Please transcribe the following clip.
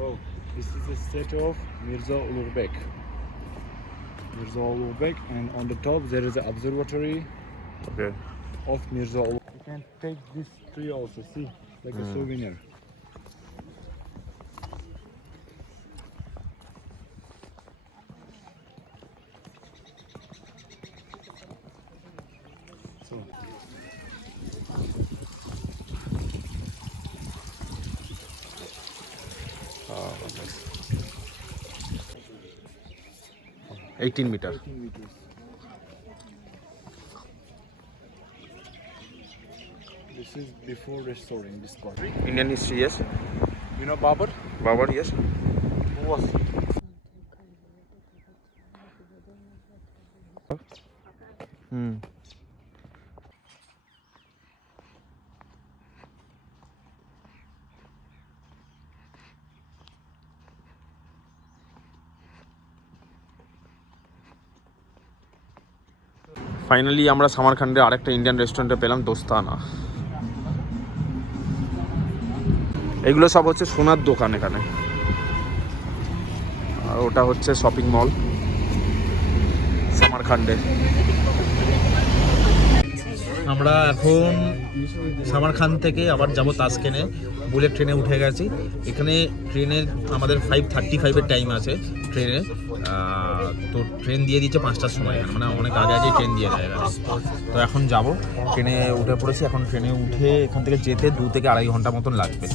So this is the statue of Mirza Ulugh Beg, and on the top there is an observatory Okay. of Mirza Ulugh. You can take this tree also, see, like a souvenir. So, Oh, nice. 18 meter. 18 meters. This is before restoring this part. Indian history, yes. You know Babur? Babur, yes. Who was he? Finally আমরা সামারখান্ডে আরেকটা ইন্ডিয়ান রেস্টুরেন্টে পেলাম, দোস্তানা। এগুলো সব হচ্ছে সোনার দোকান এখানে, আর ওটা হচ্ছে শপিং মল সামারখান্ডে। আমরা এখন সামারখান থেকে আবার যাব তাসকেনে। বুলেট ট্রেনে উঠে গেছি। এখানে ট্রেনের আমাদের 5:35-এর টাইম আছে ট্রেনে। তো ট্রেন দিয়ে দিচ্ছে 5টার সময়, মানে অনেক আগে আগে ট্রেন দিয়ে দেয় এখানে। তো এখন যাব, ট্রেনে উঠে পড়েছি। এখন ট্রেনে উঠে এখান থেকে যেতে 2 থেকে 2.5 ঘন্টা মতন লাগবে।